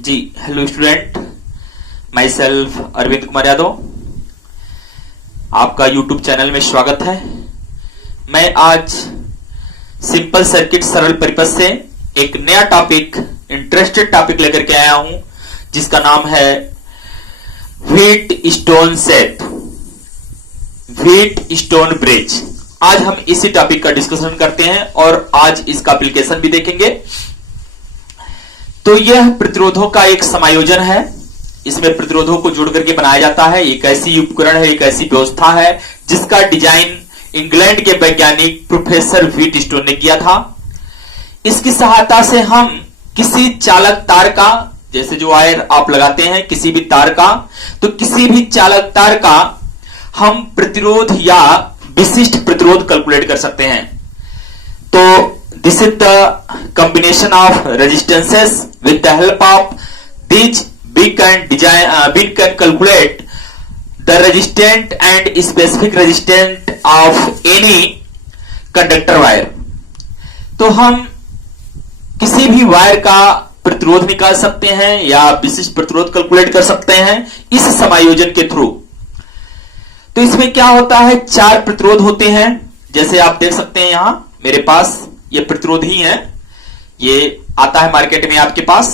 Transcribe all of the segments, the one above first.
जी hello student, myself Arvind Kumar Yadav, आपका YouTube channel में स्वागत है। मैं आज सिंपल सर्किट सरल परिपथ से एक नया टॉपिक, इंटरेस्टेड टॉपिक लेकर के आया हूं, जिसका नाम है wheat stone set, wheat stone bridge. आज हम इसी टॉपिक का डिस्कशन करते हैं और आज इसका एप्लीकेशन भी देखेंगे। तो यह प्रतिरोधों का एक समायोजन है। इसमें प्रतिरोधों को जोड़ करके बनाया जाता है। एक ऐसी उपकरण है, एक ऐसी व्यवस्था है जिसका डिजाइन इंग्लैंड के वैज्ञानिक प्रोफेसर व्हीट स्टोन ने किया था। इसकी सहायता से हम किसी चालक तार का, जैसे जो वायर आप लगाते हैं किसी भी तार का, तो किसी भी चालक तार का हम प्रतिरोध या विशिष्ट प्रतिरोध कैलकुलेट कर सकते हैं। तो this is the combination of resistances. With the help of these we can calculate the resistant and specific resistant of any conductor wire. तो हम किसी भी वायर का प्रतिरोध निकाल सकते हैं या विशिष्ट प्रतिरोध कैलकुलेट कर सकते हैं इस समायोजन के थ्रू। तो इसमें क्या होता है, चार प्रतिरोध होते हैं। जैसे आप देख सकते हैं यहां मेरे पास ये प्रतिरोध ही है, ये आता है मार्केट में आपके पास।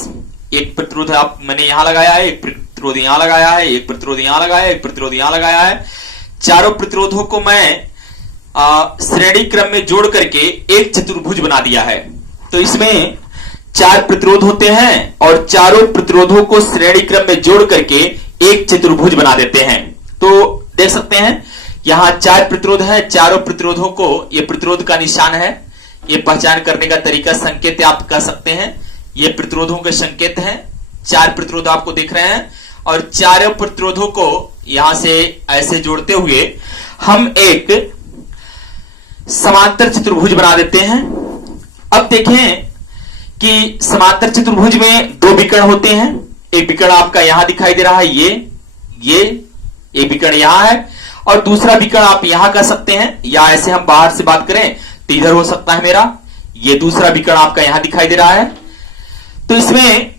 एक प्रतिरोध मैंने यहां लगाया है, एक प्रतिरोध यहां लगाया है, एक प्रतिरोध यहां लगाया है, एक प्रतिरोध यहां लगाया है। चारों प्रतिरोधों को मैं श्रेणी क्रम में जोड़ करके एक चतुर्भुज बना दिया है। तो इसमें चार प्रतिरोध होते हैं और चारों प्रतिरोधों को श्रेणी क्रम में जोड़ करके एक चतुर्भुज बना देते हैं। तो देख सकते हैं यहां चार प्रतिरोध है, चारों प्रतिरोधों को, ये प्रतिरोध का निशान है, ये पहचान करने का तरीका, संकेत आप कह सकते हैं, ये प्रतिरोधों के संकेत हैं। चार प्रतिरोध आपको दिख रहे हैं और चारों प्रतिरोधों को यहां से ऐसे जोड़ते हुए हम एक समांतर चतुर्भुज बना देते हैं। अब देखें कि समांतर चतुर्भुज में दो विकर्ण होते हैं। एक विकर्ण आपका यहां दिखाई दे रहा है, ये एक विकर्ण यहां है और दूसरा विकर्ण आप यहां कह सकते हैं, या ऐसे हम बाहर से बात करें तो इधर हो सकता है मेरा, ये दूसरा विकर्ण आपका यहां दिखाई दे रहा है। तो इसमें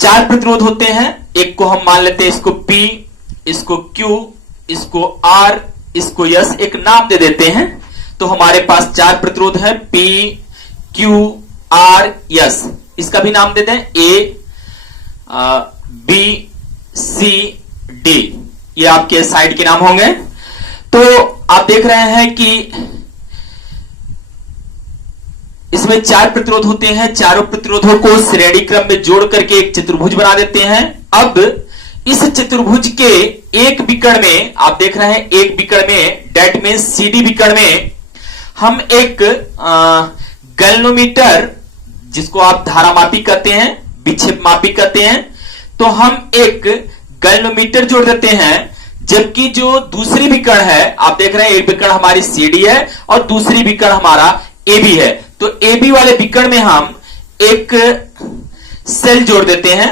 चार प्रतिरोध होते हैं। एक को हम मान लेते हैं, इसको P, इसको Q, इसको R, इसको S, एक नाम दे देते हैं। तो हमारे पास चार प्रतिरोध है, P, Q, R, S। इसका भी नाम दे दें, A, B, C, D। ये आपके साइड के नाम होंगे। तो आप देख रहे हैं कि इसमें चार प्रतिरोध होते हैं, चारों प्रतिरोधों को श्रेणी क्रम में जोड़ करके एक चतुर्भुज बना देते हैं। अब इस चतुर्भुज के एक विकर्ण में आप देख रहे हैं, एक विकर्ण में, डेट में CD विकर्ण में हम एक गैल्वेनोमीटर, जिसको आप धारामापी कहते हैं, विक्षेप मापी कहते हैं, तो हम एक गैल्वेनोमीटर जोड़ देते हैं। जबकि जो दूसरी विकर्ण है, आप देख रहे हैं एक विकर्ण हमारी CD है और दूसरी विकर्ण हमारा AB है। तो AB वाले विकर्ण में हम एक सेल जोड़ देते हैं।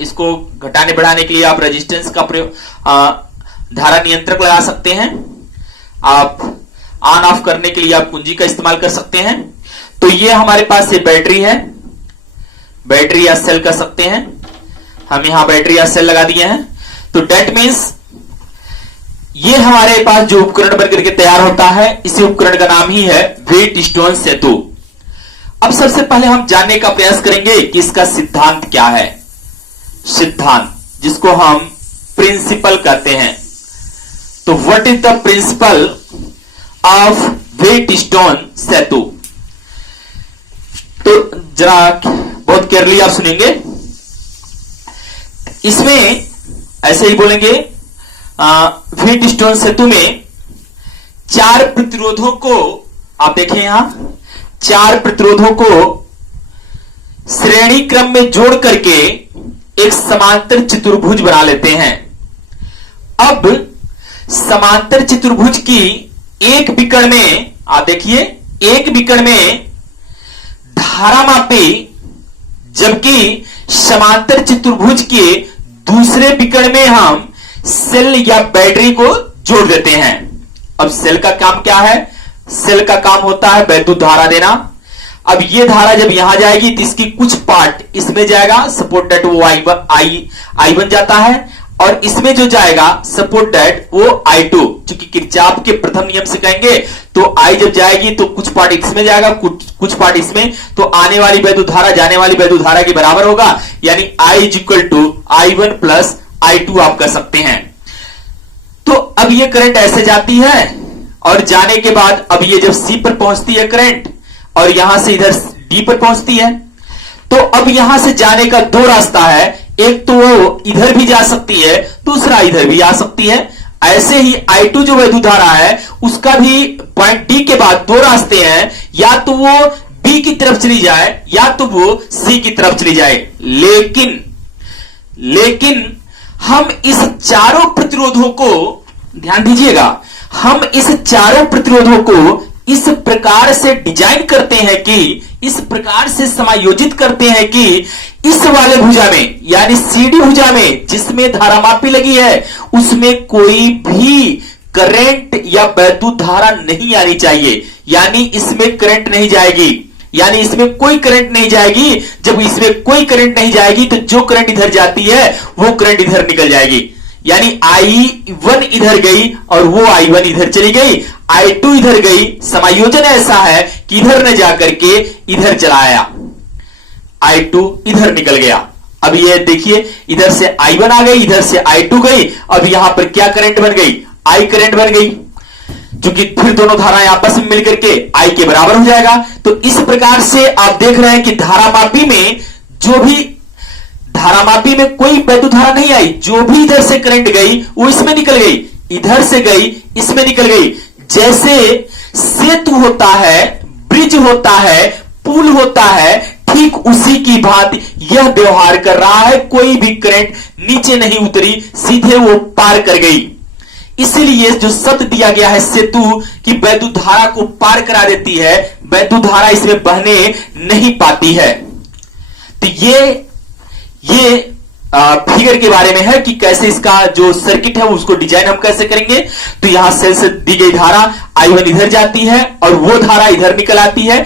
इसको घटाने बढ़ाने के लिए आप रेजिस्टेंस का प्रयोग, धारा नियंत्रक लगा सकते हैं। आप ऑन ऑफ करने के लिए आप कुंजी का इस्तेमाल कर सकते हैं। तो ये हमारे पास ये बैटरी है, बैटरी या सेल कर सकते हैं। हम यहां बैटरी या सेल लगा दिए हैं। तो डेट मीन्स ये हमारे पास जो उपकरण बनकर के तैयार होता है, इसी उपकरण का नाम ही है व्हीट स्टोन सेतु। अब सबसे पहले हम जानने का प्रयास करेंगे कि इसका सिद्धांत क्या है। सिद्धांत, जिसको हम प्रिंसिपल कहते हैं। तो what is the principle of Wheatstone सेतु? तो जरा बहुत केयरली आप सुनेंगे। इसमें ऐसे ही बोलेंगे, व्हीट स्टोन सेतु में चार प्रतिरोधों को, आप देखें यहां, चार प्रतिरोधों को श्रेणी क्रम में जोड़ करके एक समांतर चतुर्भुज बना लेते हैं। अब समांतर चतुर्भुज की एक विकर्ण में, आप देखिए, एक विकर्ण में धारामापी, जबकि समांतर चतुर्भुज के दूसरे विकर्ण में हम सेल या बैटरी को जोड़ देते हैं। अब सेल का काम क्या है? सेल का काम होता है वैद्युत धारा देना। अब ये धारा जब यहां जाएगी तो इसकी कुछ पार्ट इसमें जाएगा, सपोर्ट दैट वो आई बन जाता है, और इसमें जो जाएगा सपोर्ट दैट वो I2, चूंकि किरचॉफ के प्रथम नियम से कहेंगे तो आई जब जाएगी तो कुछ पार्ट इसमें जाएगा, कुछ पार्ट इसमें, तो आने वाली वैद्युत धारा जाने वाली वैद्युत धारा के बराबर होगा, यानी I is equal to I1 plus I2 आप कर सकते हैं। तो अब ये करंट ऐसे जाती है और जाने के बाद अब ये जब C पर पहुंचती है करंट और यहां से इधर D पर पहुंचती है, तो अब यहां से जाने का दो रास्ता है, एक तो वो इधर भी जा सकती है, दूसरा इधर भी आ सकती है। ऐसे ही I2 जो वैद्युत धारा है उसका भी पॉइंट D के बाद दो रास्ते हैं, या तो वो B की तरफ चली जाए या तो वो C की तरफ चली जाए। लेकिन हम इस चारों प्रतिरोधों को ध्यान दीजिएगा, हम इस चारों प्रतिरोधों को इस प्रकार से डिजाइन करते हैं कि इस प्रकार से समायोजित करते हैं कि इस वाले भुजा में यानी CD भुजा में जिसमें धारामापी लगी है उसमें कोई भी करंट या वैद्युत धारा नहीं आनी चाहिए, यानी इसमें करंट नहीं जाएगी, यानी इसमें कोई करंट नहीं जाएगी। जब इसमें कोई करंट नहीं जाएगी तो जो करंट इधर जाती है वो करंट इधर निकल जाएगी, यानी I1 इधर गई और वो I1 इधर चली गई, I2 इधर गई। समायोजन ऐसा है कि इधर न जाकर के इधर चला आया, I2 इधर निकल गया। अब ये देखिए इधर से I1 आ गई, इधर से I2 गई, अब यहां पर क्या करंट बन गई, I करंट बन गई, क्योंकि फिर दोनों धाराएं आपस में मिलकर के I के बराबर हो जाएगा। तो इस प्रकार से आप देख रहे हैं कि धारामापी में जो भी धारामापी में कोई वैद्युत धारा नहीं आई, जो भी इधर से करंट गई वो इसमें निकल गई, इधर से गई इसमें निकल गई। जैसे सेतु होता है, ब्रिज होता है, पुल होता है, ठीक उसी की भांति यह व्यवहार कर रहा है। कोई भी करंट नीचे नहीं उतरी, सीधे वो पार कर गई। इसीलिए जो शब्द दिया गया है सेतु कि वैद्युत धारा को पार करा देती है, वैद्युत धारा इसमें बहने नहीं पाती है। तो ये फिगर के बारे में है कि कैसे इसका जो सर्किट है उसको डिजाइन हम कैसे करेंगे। तो यहां सेल से दी गई धारा I1 इधर जाती है और वो धारा इधर निकल आती है,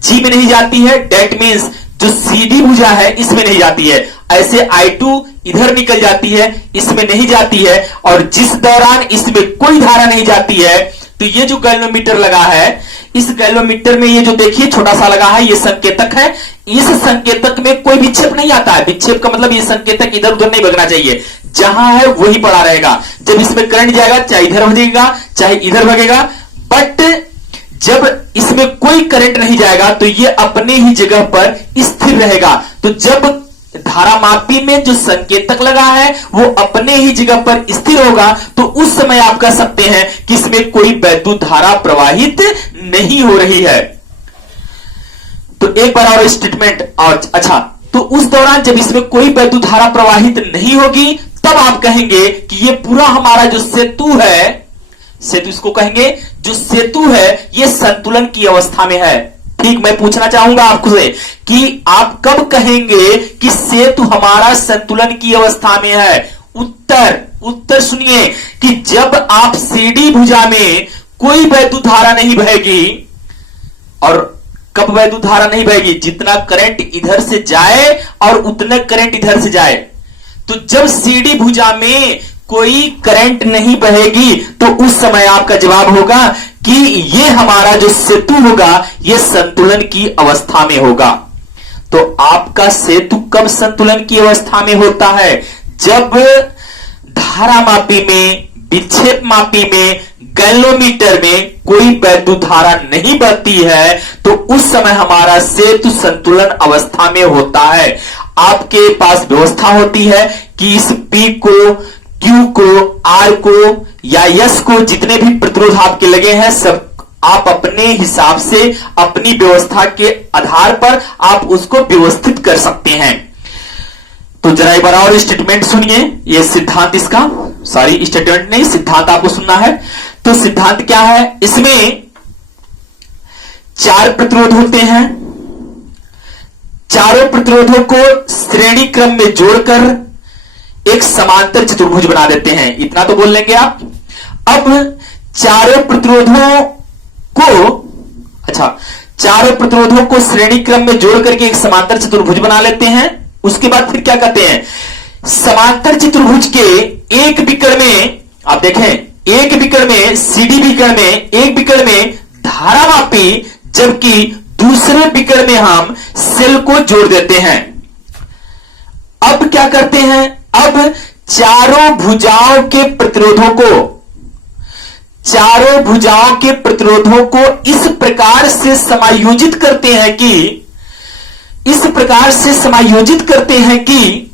G में नहीं जाती है, डेट मीन्स जो CD भुजा है इसमें नहीं जाती है। ऐसे I2 इधर निकल जाती है, इसमें नहीं जाती है, और जिस दौरान इसमें कोई धारा नहीं जाती है तो ये जो गैल्वेनोमीटर लगा है, इस गैल्वेनोमीटर में ये जो देखिए छोटा सा लगा है, ये संकेतक है। इस संकेतक में कोई विक्षेप नहीं आता है। विक्षेप का मतलब ये संकेतक इधर उधर नहीं भगना चाहिए, जहां है वही पड़ा रहेगा। जब इसमें करंट जाएगा चाहे इधर भगेगा चाहे इधर भगेगा, बट जब इसमें कोई करंट नहीं जाएगा तो ये अपने ही जगह पर स्थिर रहेगा। तो जब धारामापी में जो संकेतक लगा है वो अपने ही जगह पर स्थिर होगा, तो उस समय आप कह सकते हैं कि इसमें कोई वैद्युत धारा प्रवाहित नहीं हो रही है। तो एक बार और स्टेटमेंट और अच्छा, तो उस दौरान जब इसमें कोई वैद्युत धारा प्रवाहित नहीं होगी तब आप कहेंगे कि ये पूरा हमारा जो सेतु है, सेतु इसको कहेंगे, जो सेतु है ये संतुलन की अवस्था में है। ठीक, मैं पूछना चाहूंगा आपसे कि आप कब कहेंगे कि सेतु हमारा संतुलन की अवस्था में है। उत्तर सुनिए कि जब आप CD भुजा में कोई वैद्युत धारा नहीं बहेगी। और कब वैद्युत धारा नहीं बहेगी, जितना करंट इधर से जाए और उतना करंट इधर से जाए। तो जब CD भुजा में कोई करंट नहीं बहेगी तो उस समय आपका जवाब होगा कि ये हमारा जो सेतु होगा ये संतुलन की अवस्था में होगा। तो आपका सेतु कब संतुलन की अवस्था में होता है, जब धारामापी में, विक्षेप मापी में, गैल्वेनोमीटर में कोई वैद्युत धारा नहीं बहती है, तो उस समय हमारा सेतु संतुलन अवस्था में होता है। आपके पास व्यवस्था होती है कि इस P को, Q को, R को या S को, जितने भी प्रतिरोध आपके लगे हैं सब आप अपने हिसाब से अपनी व्यवस्था के आधार पर आप उसको व्यवस्थित कर सकते हैं। तो जरा एक बार और स्टेटमेंट सुनिए, ये सिद्धांत इसका, सॉरी स्टेटमेंट नहीं, सिद्धांत आपको सुनना है। तो सिद्धांत क्या है, इसमें 4 प्रतिरोध होते हैं, चारों प्रतिरोधों को श्रेणी क्रम में जोड़कर एक समांतर चतुर्भुज बना देते हैं। इतना तो बोल लेंगे आप। अब चारों प्रतिरोधों को, अच्छा, चारों प्रतिरोधों को श्रेणी क्रम में जोड़ करके एक समांतर चतुर्भुज बना लेते हैं। उसके बाद फिर क्या करते हैं, समांतर चतुर्भुज के एक विकर्ण में, आप देखें एक विकर्ण में, सीडी विकर्ण में, एक विकर्ण में धारामापी, जबकि दूसरे विकर्ण में हम सेल को जोड़ देते हैं। अब क्या करते हैं, अब चारों भुजाओं के प्रतिरोधों को इस प्रकार से समायोजित करते हैं कि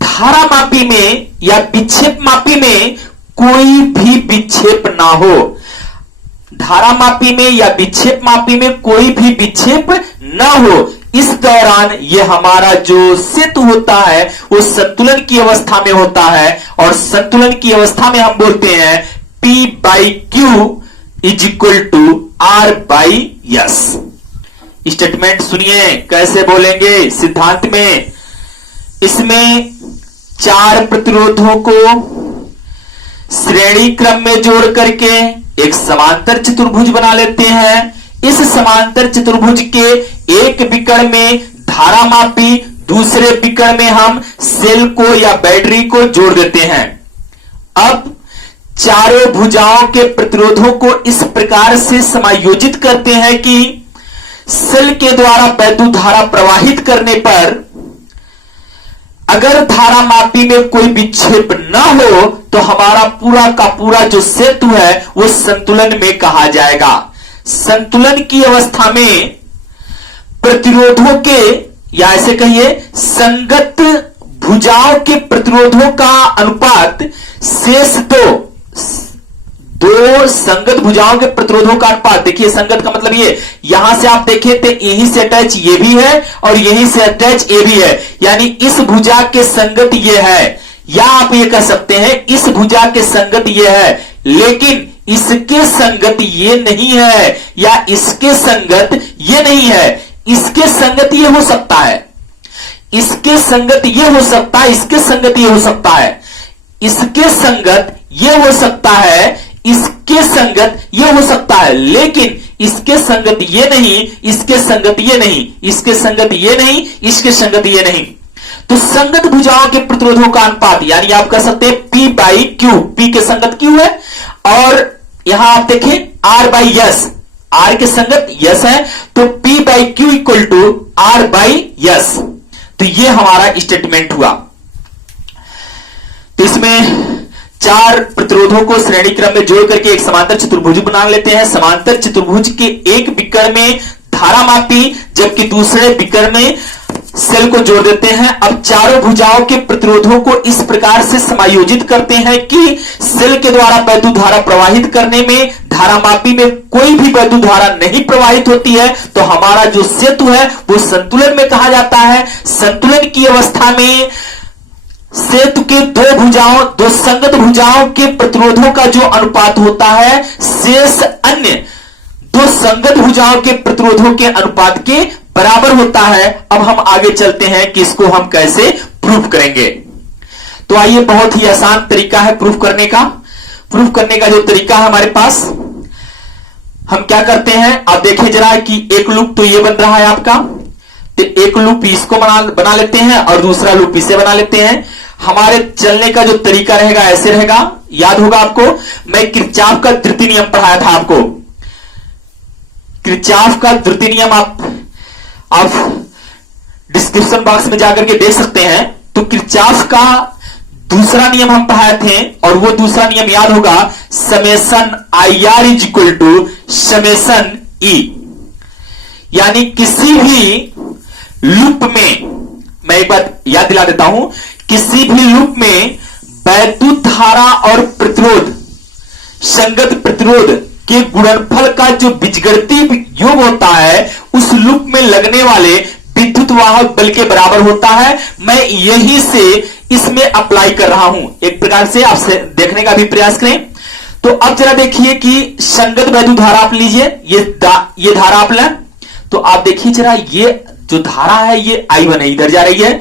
धारामापी में या विक्षेप मापी में कोई भी विक्षेप ना हो। धारामापी में या विक्षेप मापी में कोई भी विक्षेप ना हो। इस दौरान यह हमारा जो सेतु होता है वो संतुलन की अवस्था में होता है, और संतुलन की अवस्था में हम बोलते हैं P/Q is equal to R/S। Statement सुनिए कैसे बोलेंगे सिद्धांत में। इसमें चार प्रतिरोधों को श्रेणी क्रम में जोड़ करके एक समांतर चतुर्भुज बना लेते हैं। इस समांतर चतुर्भुज के एक विकर्ण में धारामापी, दूसरे विकर्ण में हम सेल को या बैटरी को जोड़ देते हैं। अब चारों भुजाओं के प्रतिरोधों को इस प्रकार से समायोजित करते हैं कि सेल के द्वारा वैद्युत धारा प्रवाहित करने पर अगर धारामापी में कोई विक्षेप न हो तो हमारा पूरा का पूरा जो सेतु है वो संतुलन में कहा जाएगा। संतुलन की अवस्था में प्रतिरोधों के, या ऐसे कहिए संगत भुजाओं के प्रतिरोधों का अनुपात शेष दो संगत भुजाओं के प्रतिरोधों का अनुपात। देखिए संगत का मतलब ये, यहां से आप देखें तो यहीं से अटैच ये भी है और यहीं से अटैच ये भी है, यानी इस भुजा के संगत ये है, या आप ये कह सकते हैं इस भुजा के संगत ये है, लेकिन इसके संगत ये नहीं है, या इसके संगत ये नहीं है। इसके संगत ये हो सकता है, इसके संगत ये हो सकता है, इसके संगत ये हो सकता है, इसके संगत ये हो सकता है, इसके संगत ये हो सकता है, लेकिन इसके संगत ये नहीं, इसके संगत ये नहीं, इसके संगत ये नहीं, इसके संगत ये नहीं। तो संगत भुजाओं के प्रतिरोधों का अनुपात, यानी आप कह सकते हैं P/Q, P के संगत Q है, और यहां आप देखें R/S, R के संगत S है, तो P/Q इक्वल टू R/S। तो ये हमारा स्टेटमेंट हुआ। तो इसमें चार प्रतिरोधों को श्रेणी क्रम में जोड़ करके एक समांतर चतुर्भुज बना लेते हैं। समांतर चतुर्भुज के एक विकर्ण में धारामापी, जबकि दूसरे विकर्ण में सेल को जोड़ देते हैं। अब चारों भुजाओं के प्रतिरोधों को इस प्रकार से समायोजित करते हैं कि सेल के द्वारा वैद्युत धारा प्रवाहित करने में धारामापी में कोई भी वैद्युत धारा नहीं प्रवाहित होती है। तो हमारा जो सेतु है वो संतुलन में कहा जाता है। संतुलन की अवस्था में सेतु के दो संगत भुजाओं के प्रतिरोधों का जो अनुपात होता है शेष अन्य दो संगत भुजाओं के प्रतिरोधों के अनुपात के बराबर होता है। अब हम आगे चलते हैं कि इसको हम कैसे प्रूफ करेंगे। तो आइए, बहुत ही आसान तरीका है प्रूफ करने का। प्रूफ करने का जो तरीका है हमारे पास, हम क्या करते हैं, आप देखिए जरा कि एक लूप तो ये बन रहा है आपका, तो एक लूप इसको बना लेते हैं और दूसरा लूप इसे बना लेते हैं। हमारे चलने का जो तरीका रहेगा ऐसे रहेगा। याद होगा आपको, मैं किरचॉफ का द्वितीय नियम पढ़ाया था आपको। किरचॉफ का द्वितीय नियम आप डिस्क्रिप्शन बॉक्स में जाकर के देख सकते हैं। तो किरचॉफ का दूसरा नियम हम पढ़ाए थे, और वो दूसरा नियम याद होगा, summation IR is equal to summation E। यानी किसी भी लूप में, मैं एक बार याद दिला देता हूं, किसी भी लूप में वैद्युत धारा और प्रतिरोध, संगत प्रतिरोध के गुणनफल का जो बीजगणितीय योग होता है उस लूप में लगने वाले विद्युत वाहक बल के बराबर होता है। मैं यही से इसमें अप्लाई कर रहा हूं। एक प्रकार से आपसे देखने का भी प्रयास करें। तो अब जरा देखिए कि संगत वैद्युत धारा आप लीजिए, ये धारा आप लें, तो आप देखिए जरा, ये जो धारा है ये I1 है, इधर जा रही है।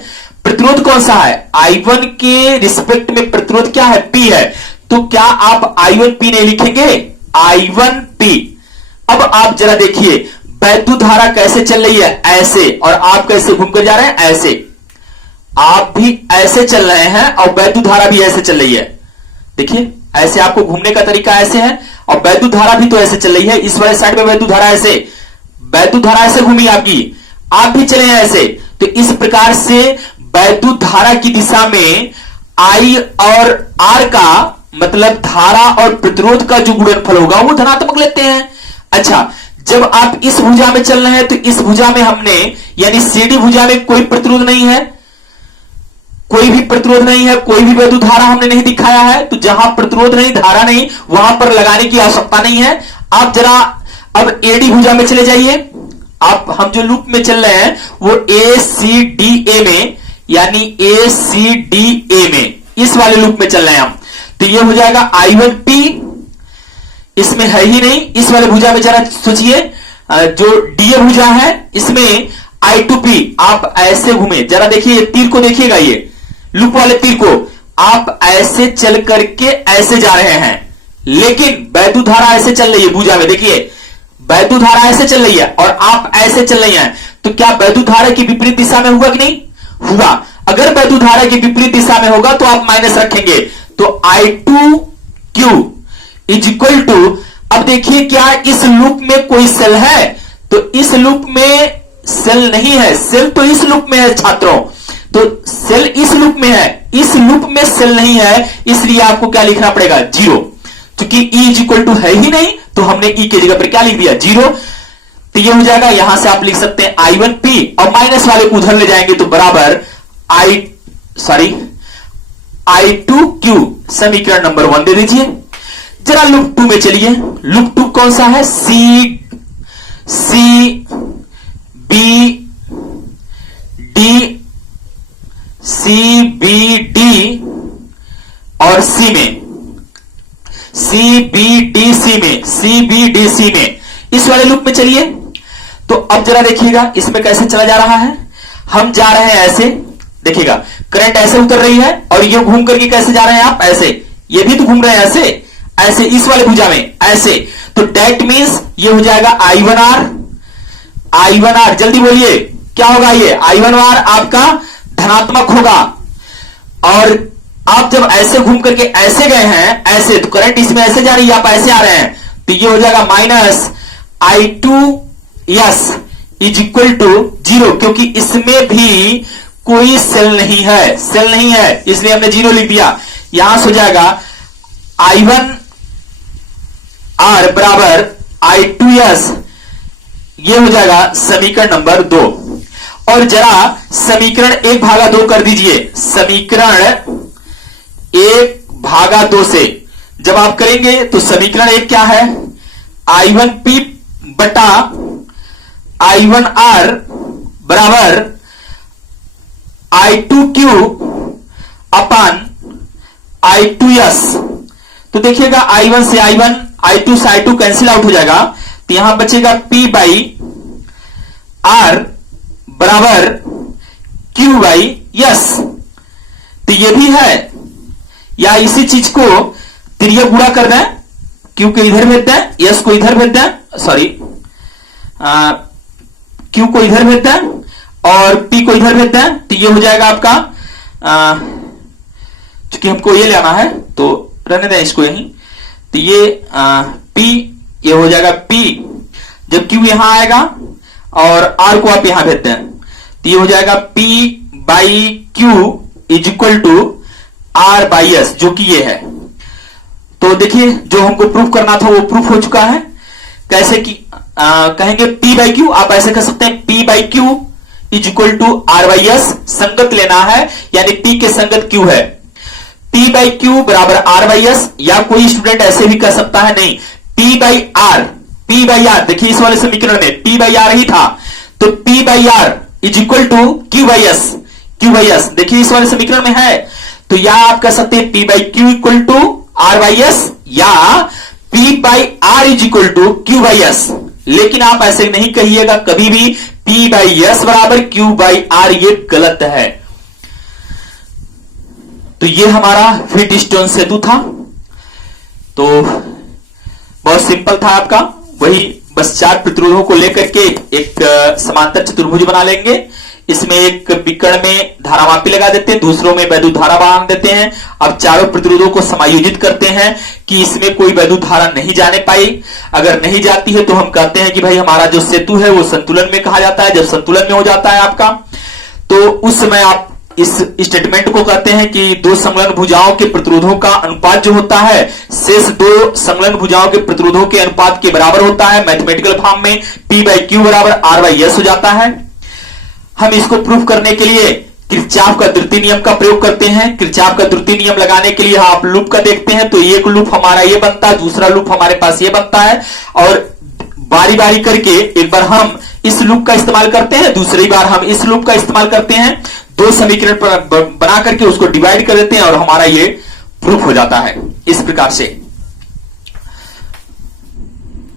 प्रतिरोध कौन सा है, I1 के रिस्पेक्ट में प्रतिरोध क्या है, P है। तो क्या आप I1P नहीं लिखेंगे, I1P। अब आप जरा देखिए, वैद्युत धारा कैसे चल रही है, ऐसे, और आप कैसे घूमकर जा रहे हैं, ऐसे। आप भी ऐसे चल रहे हैं और वैद्युत धारा भी ऐसे चल रही है। देखिए ऐसे आपको घूमने का तरीका ऐसे है, और वैद्युत धारा भी तो ऐसे चल रही है। इस वाले साइड में वैद्युत धारा ऐसे, वैद्युत धारा ऐसे घूमी आपकी, आप भी चले हैं ऐसे। तो इस प्रकार से वैद्युत धारा की दिशा में I और R का मतलब धारा और प्रतिरोध का जो गुणनफल होगा वो धनात्मक लेते हैं। अच्छा, जब आप इस भुजा में चल रहे हैं तो इस भुजा में हमने यानी CD भुजा में कोई प्रतिरोध नहीं है, कोई भी प्रतिरोध नहीं है, कोई भी वैद्युत धारा हमने नहीं दिखाया है। तो जहां प्रतिरोध नहीं, धारा नहीं, वहां पर लगाने की आवश्यकता नहीं है। आप जरा अब AD भुजा में चले जाइए। आप हम जो लूप में चल रहे हैं वो ACDA में, यानी ACDA में, इस वाले लूप में चल रहे हैं हम। तो ये हो जाएगा I1P, इसमें है ही नहीं। इस वाले भुजा में जरा सोचिए, जो DA भुजा है इसमें I2P, आप ऐसे घूमे, जरा देखिए तीर को, देखिएगा ये लूप वाले तीर को, आप ऐसे चल करके ऐसे जा रहे हैं, लेकिन वैद्युत धारा ऐसे चल रही है भुजा में। देखिए वैद्युत धारा ऐसे चल रही है और आप ऐसे चल रही हैं। तो क्या वैद्युत धारा की विपरीत दिशा में हुआ कि नहीं हुआ? अगर वैद्युत धारा की विपरीत दिशा में होगा तो आप माइनस रखेंगे। तो I2Q इज इक्वल टू, अब देखिए क्या इस लूप में कोई सेल है? तो इस लूप में सेल नहीं है, सेल तो इस लूप में है छात्रों। तो सेल इस लूप में है, इस लूप में सेल नहीं है, इसलिए आपको क्या लिखना पड़ेगा? 0। क्योंकि E इज इक्वल टू है ही नहीं, तो हमने E के जगह पर क्या लिख दिया? 0। तो ये हो जाएगा, यहां से आप लिख सकते हैं I1P, और माइनस वाले को उधर ले जाएंगे तो बराबर I2Q। समीकरण नंबर 1 दे दीजिए। जरा लूप 2 में चलिए। लूप 2 कौन सा है? CBD और C में, CBDC में, इस वाले लूप में चलिए। तो अब जरा देखिएगा इसमें कैसे चला जा रहा है। हम जा रहे हैं ऐसे, देखिएगा करंट ऐसे उतर रही है, और ये घूम करके कैसे जा रहे हैं आप? ऐसे, ये भी तो घूम रहे हैं ऐसे, ऐसे इस वाले भुजा में ऐसे। तो डेट मीन्स ये हो जाएगा I1R, जल्दी बोलिए क्या होगा? ये I1R आपका धनात्मक होगा। और आप जब ऐसे घूम करके ऐसे गए हैं ऐसे, तो करंट इसमें ऐसे जा रही है, आप ऐसे आ रहे हैं, तो ये हो जाएगा minus I2S is equal to 0, क्योंकि इसमें भी कोई सेल नहीं है, सेल नहीं है, इसलिए हमने 0 लिख दिया। यहां से हो जाएगा I1R बराबर I2S, ये हो जाएगा समीकरण नंबर 2। और जरा समीकरण 1/2 कर दीजिए। समीकरण 1/2 से जब आप करेंगे तो समीकरण 1 क्या है? I1P बटा I1R बराबर I2Q अपन I2S। तो देखिएगा I1 से I1, I2 से I2 कैंसिल आउट हो जाएगा, तो यहां बचेगा P बाई R बराबर Q बाई S। तो ये भी है, या इसी चीज को तिर्यक गुणा कर दें, Q को इधर भेज दें, S को इधर भेज दें, सॉरी Q को इधर भेज दें और P को इधर भेज दें, तो ये हो जाएगा आपका, चूंकि हमको ये लेना है तो रहने दें इसको यहीं। तो ये P, ये हो जाएगा P, जब Q यहां आएगा और R को आप यहां भेजते हैं, तो ये हो जाएगा P by Q is equal to R by S, जो कि ये है। तो देखिए जो हमको प्रूफ करना था वो प्रूफ हो चुका है। कैसे कि कहेंगे P बाई Q, आप ऐसे कह सकते हैं P by Q is equal to R by S। संगत लेना है, यानी P के संगत Q है, P बाई Q बराबर R बाई S। या कोई स्टूडेंट ऐसे भी कह सकता है, नहीं P बाई R, देखिए इस वाले समीकरण में P बाई R ही था, तो P by R is equal to Q by S, देखिए इस वाले समीकरण में है। तो या आप कह सकते हैं P by Q equal to R by S, या P by R is equal to Q by S। लेकिन आप ऐसे नहीं कहिएगा कभी भी P बाई S बराबर Q बाई R, ये गलत है। तो ये हमारा व्हीटस्टोन सेतु था, तो बहुत सिंपल था आपका, वही बस 4 प्रतिरोधों को लेकर के एक समांतर चतुर्भुज बना लेंगे। इसमें एक विकर्ण में धारामापी लगा देते हैं, दूसरों में वैद्युत धारा बांध देते हैं। अब चारों प्रतिरोधों को समायोजित करते हैं कि इसमें कोई वैद्युत धारा नहीं जाने पाई। अगर नहीं जाती है तो हम कहते हैं कि भाई हमारा जो सेतु है वो संतुलन में कहा जाता है। जब संतुलन में हो जाता है आपका, तो उस समय आप इस स्टेटमेंट को कहते हैं कि दो संलग्न भुजाओं के प्रतिरोधों का अनुपात जो होता है शेष दो संलग्न भुजाओं के प्रतिरोधों के अनुपात के बराबर होता है। मैथमेटिकल फॉर्म में P/Q बराबर R/S हो जाता है। हम इसको प्रूफ करने के लिए किरचॉफ का द्वितीय नियम का प्रयोग करते हैं। किरचॉफ का द्वितीय नियम लगाने के लिए आप लूप का देखते हैं, तो एक लूप हमारा ये बनता है, दूसरा लूप हमारे पास ये बनता है, और बारी बारी करके एक बार हम इस लूप का इस्तेमाल करते हैं, दूसरी बार हम इस लूप का इस्तेमाल करते हैं। दो समीकरण बना करके उसको डिवाइड कर देते हैं और हमारा ये प्रूफ हो जाता है इस प्रकार से।